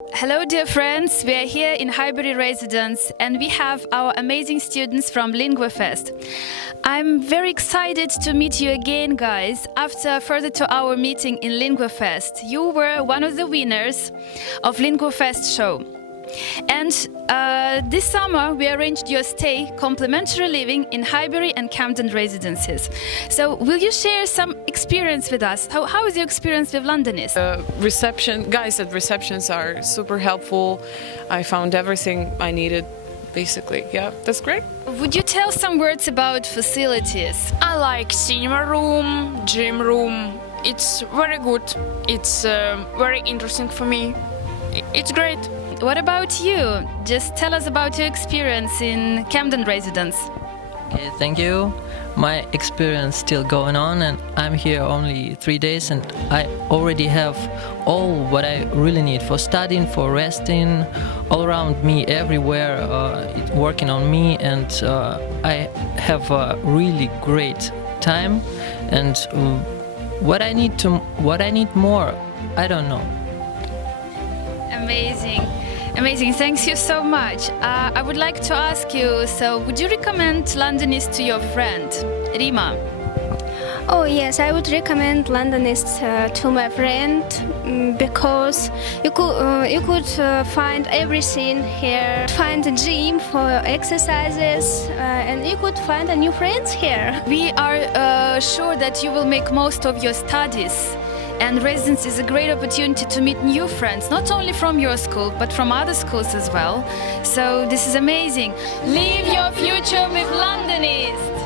Hello dear friends, we are here in Highbury residence and we have our amazing students from LinguaFest. I'm very excited to meet you again, guys, after further to our meeting in LinguaFest. You were one of the winners of LinguaFest show. And this summer we arranged your stay, complimentary living in Highbury and Camden residences. So will you share some experience with us? How is your experience with Londonist? Guys at receptions are super helpful. I found everything I needed, basically. Yeah, that's great. Would you tell some words about facilities? I like cinema room, gym room. It's very good. It's very interesting for me. It's great. What about you? Just tell us about your experience in Camden residence. Okay, thank you. My experience still going on and I'm here only 3 days and I already have all what I really need for studying, for resting, all around me, everywhere, working on me, and I have a really great time. And what I need more, I don't know. Amazing. Amazing, thanks you so much. I would like to ask you, so would you recommend Londonist to your friend, Rima? Oh yes, I would recommend Londonist to my friend because you could find everything here. Find a gym for exercises and you could find a new friends here. We are sure that you will make most of your studies. And residence is a great opportunity to meet new friends, not only from your school, but from other schools as well. So this is amazing. Live your future with Londonist!